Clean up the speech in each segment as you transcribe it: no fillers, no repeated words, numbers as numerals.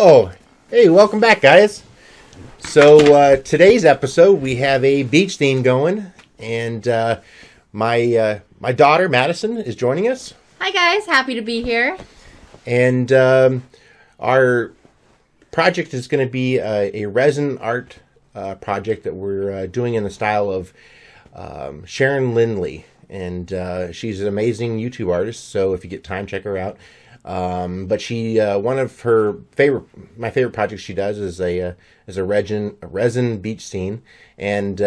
Oh, hey, welcome back, guys. So today's episode, we have a beach theme going, and my daughter Madison is joining us. Hi, guys. Happy to be here. And our project is going to be a resin art project that we're doing in the style of Sharon Lindley, and she's an amazing YouTube artist. So if you get time, check her out. But she one of my favorite projects she does is a resin beach scene, and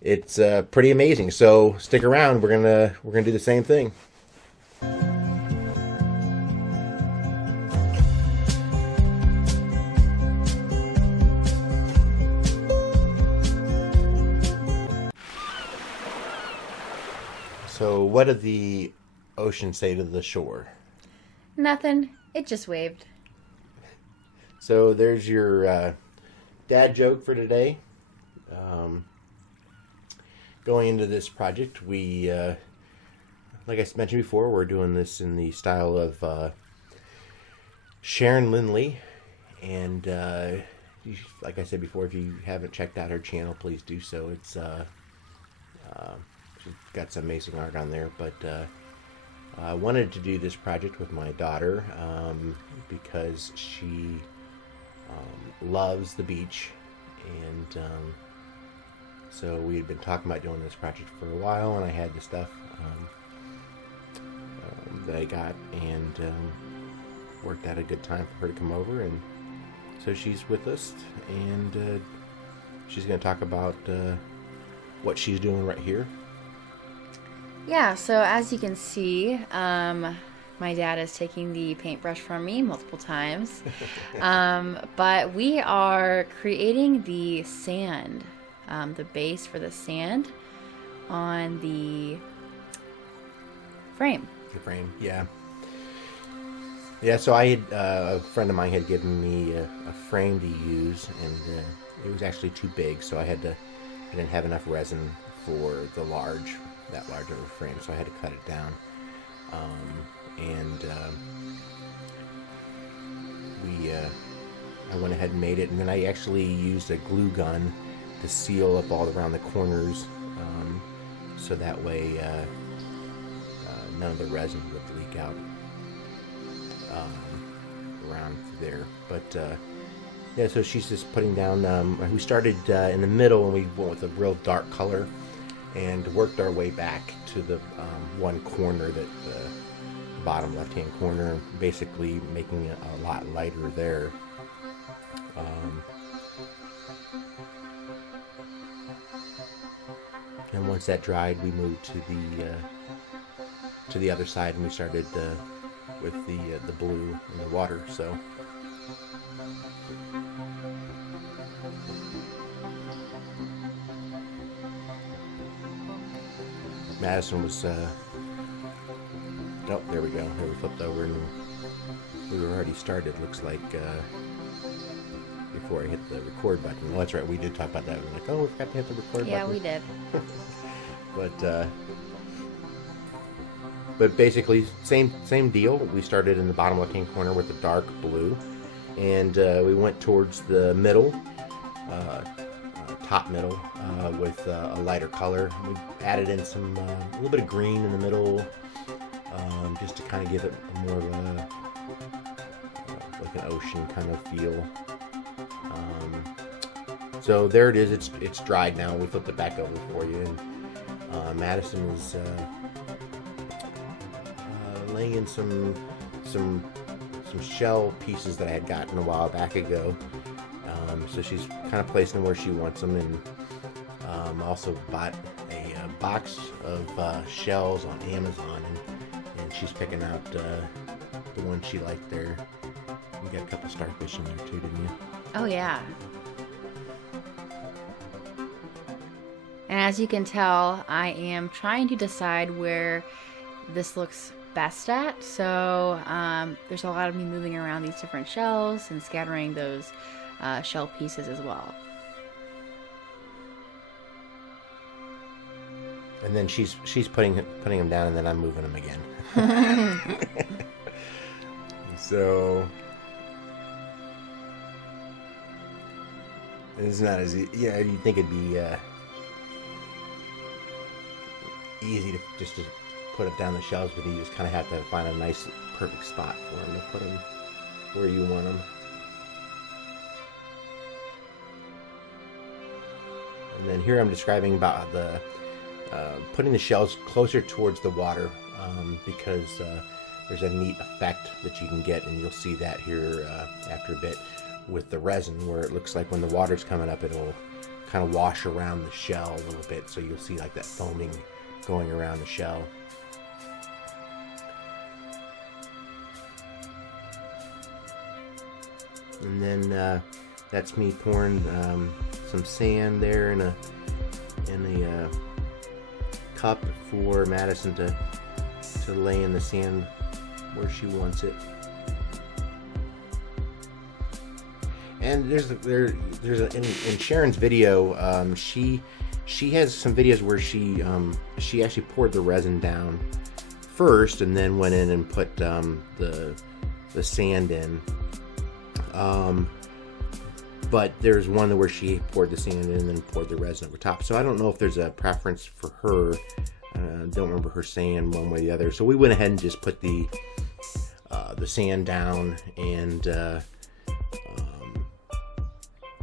it's pretty amazing. So stick around. We're gonna do the same thing. So what did the ocean say to the shore? Nothing. It just waved. So there's your dad joke for today. Going into this project, we, like I mentioned before, we're doing this in the style of Sharon Lindley. And like I said before, if you haven't checked out her channel, please do so. It's she's got some amazing art on there, but I wanted to do this project with my daughter because she loves the beach, and so we had been talking about doing this project for a while, and I had the stuff that I got, and worked out a good time for her to come over, and so she's with us, and she's going to talk about what she's doing right here. Yeah, so as you can see, my dad is taking the paintbrush from me multiple times. But we are creating the sand, the base for the sand on the frame. The frame, yeah. Yeah, so I had, a friend of mine had given me a frame to use, and it was actually too big, so I didn't have enough resin for that large of a frame, so I had to cut it down. I went ahead and made it, and then I actually used a glue gun to seal up all around the corners, so that way none of the resin would leak out around there. But yeah, so she's just putting down. We started in the middle, and we went with a real dark color, and worked our way back to the one corner, that the bottom left-hand corner, basically making it a lot lighter there. And once that dried, we moved to the other side, and we started with the blue in the water. So. Madison was, oh, there we go. Here we flipped over, and we were already started, looks like, before I hit the record button. Well, that's right, we did talk about that. We were like, oh, we forgot to hit the record button. Yeah, we did. But basically, same deal. We started in the bottom left-hand corner with the dark blue, and we went towards the middle, top middle, with a lighter color. We added in some a little bit of green in the middle, just to kind of give it more of a like an ocean kind of feel. So there it is. It's dried now. We flipped it back over for you, and Madison is laying in some shell pieces that I had gotten a while back ago. So she's kind of placing them where she wants them, and also bought a box of shells on Amazon, and she's picking out the one she liked there. You got a couple starfish in there too, didn't you? Oh, yeah. And as you can tell, I am trying to decide where this looks best at. So there's a lot of me moving around these different shells and scattering those shell pieces as well. And then she's putting them down, and then I'm moving them again. So It's not as yeah. You'd think it'd be easy to just to put it down the shelves, but you just kind of have to find a nice, perfect spot for them to put them where you want them. And then here I'm describing about the putting the shells closer towards the water because there's a neat effect that you can get, and you'll see that here after a bit with the resin, where it looks like when the water's coming up, it'll kind of wash around the shell a little bit, so you'll see like that foaming going around the shell. And then that's me pouring some sand there in a cup for Madison to lay in the sand where she wants it. And in Sharon's video, she has some videos where she actually poured the resin down first and then went in and put the sand in. But there's one where she poured the sand in and then poured the resin over top. So I don't know if there's a preference for her. Don't remember her saying one way or the other. So we went ahead and just put the sand down and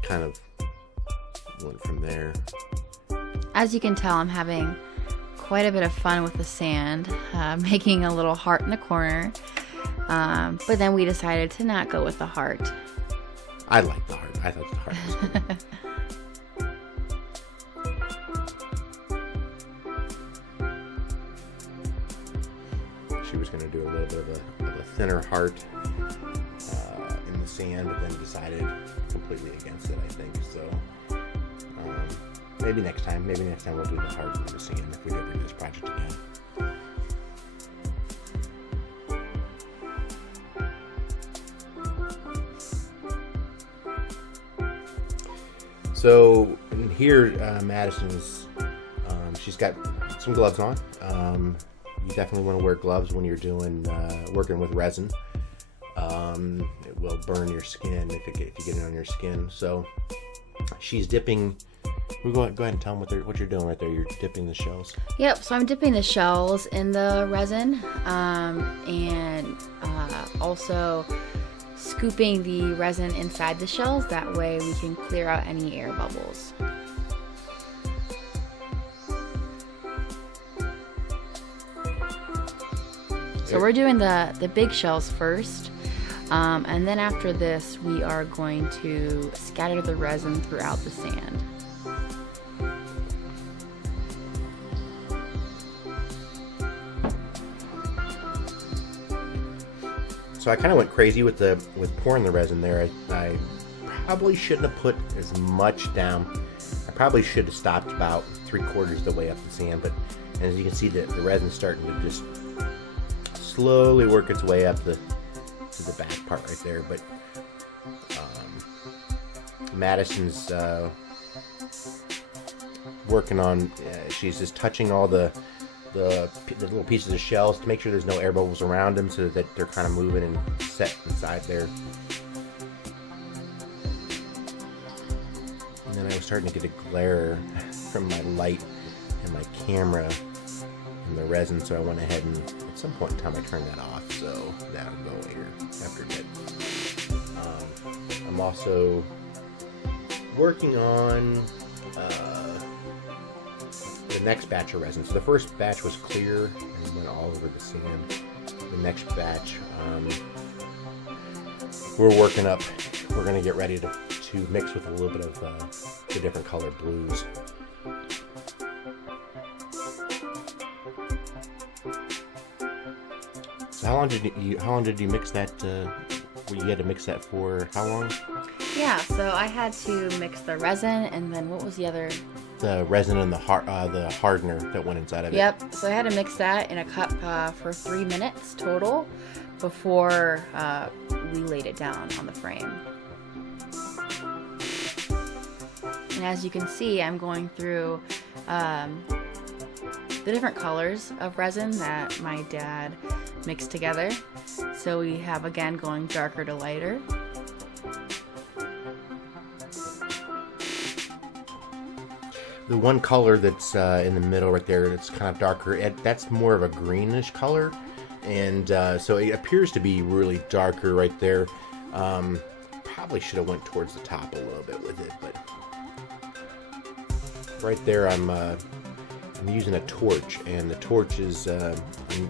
kind of went from there. As you can tell, I'm having quite a bit of fun with the sand, making a little heart in the corner. But then we decided to not go with the heart. I like the heart. I thought the heart was good. She was going to do a little bit of a thinner heart in the sand, but then decided completely against it, I think. So maybe next time we'll do the heart in the sand if we ever do this project again. So here, Madison's, she's got some gloves on. You definitely want to wear gloves when you're doing working with resin. It will burn your skin if you get it on your skin. So she's dipping. We go ahead and tell them what you're doing right there. You're dipping the shells. Yep. So I'm dipping the shells in the resin, and also scooping the resin inside the shells. That way we can clear out any air bubbles. So we're doing the big shells first, and then after this we are going to scatter the resin throughout the sand. So I kind of went crazy with pouring the resin there. I probably shouldn't have put as much down. I probably should have stopped about 3/4 the way up the sand, but as you can see, the resin's starting to just slowly work its way up to the back part right there. But Madison's working on. She's just touching all the little pieces of shells to make sure there's no air bubbles around them, so that they're kind of moving and set inside there. And then I was starting to get a glare from my light and my camera and the resin, so I went ahead and at some point in time I turned that off, so that'll go later after a bit. I'm also working on the next batch of resin. So the first batch was clear and went all over the sand. The next batch we're working up. We're going to get ready to mix with a little bit of the different colored blues. So how long did you mix that? You had to mix that for how long? Yeah, so I had to mix the resin, and then what was the other? The resin and the hardener that went inside of it. Yep, so I had to mix that in a cup for 3 minutes total before we laid it down on the frame. And as you can see, I'm going through the different colors of resin that my dad mixed together. So we have, again, going darker to lighter. the one color that's in the middle right there, that's kind of darker, that's more of a greenish color. And so it appears to be really darker right there. Probably should have went towards the top a little bit with it, but right there I'm using a torch, and the torch is I'm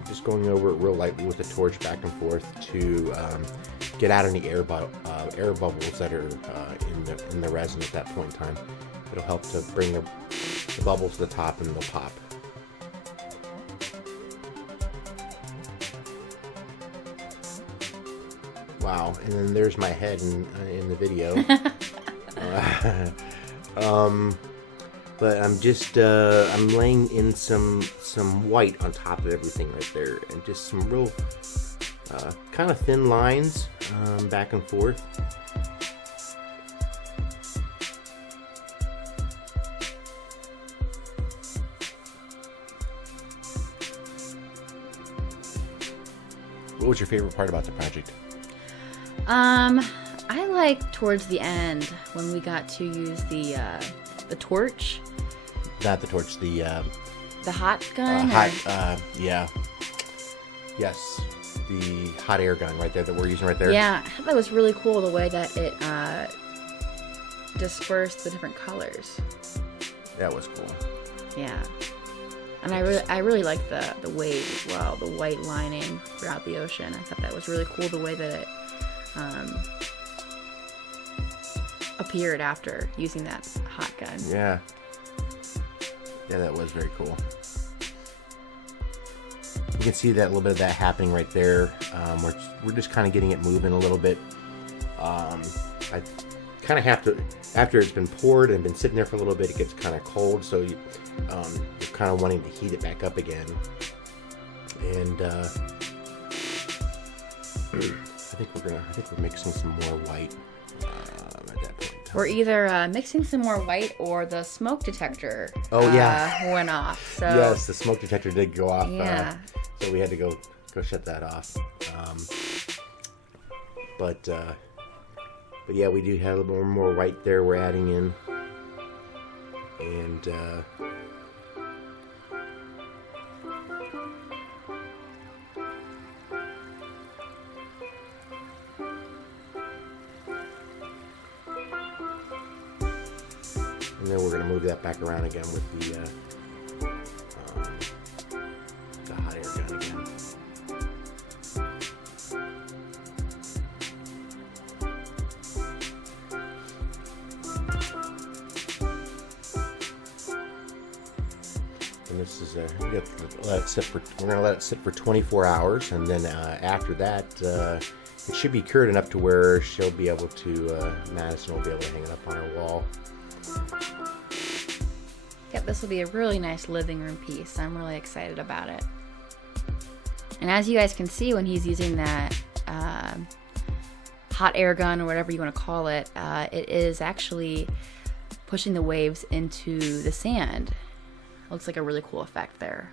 just going over it real lightly with the torch back and forth to get out any air bubbles that are in the resin at that point in time. It'll help to bring the bubbles to the top, and they'll pop. Wow, and then there's my head in the video. But I'm just I'm laying in some white on top of everything right there, and just some real kind of thin lines back and forth. What was your favorite part about the project? I like towards the end when we got to use the torch. Not the torch, the hot gun. Yeah. Yes, the hot air gun right there that we're using right there. Yeah, I thought that was really cool the way that it dispersed the different colors. That was cool. Yeah, and I really liked the wave as well, the white lining throughout the ocean. I thought that was really cool the way that it appeared after using that hot gun. Yeah. Yeah, that was very cool. You can see that a little bit of that happening right there. We're just kind of getting it moving a little bit. I kind of have to, after it's been poured and been sitting there for a little bit, it gets kind of cold, so you're kind of wanting to heat it back up again. And I think we're mixing some more white at that point in time. We're either mixing some more white, or the smoke detector went off. So yes, the smoke detector did go off. Yeah. So we had to go shut that off. But yeah, we do have a little more white there we're adding in. And then we're going to move that back around again with the hot air gun again. And this is we're going to let it sit for 24 hours, and then after that, it should be cured enough to where she'll be able to, Madison will be able to hang it up on her wall. Yep, this will be a really nice living room piece. I'm really excited about it. And as you guys can see, when he's using that hot air gun, or whatever you want to call it, it is actually pushing the waves into the sand. Looks like a really cool effect there.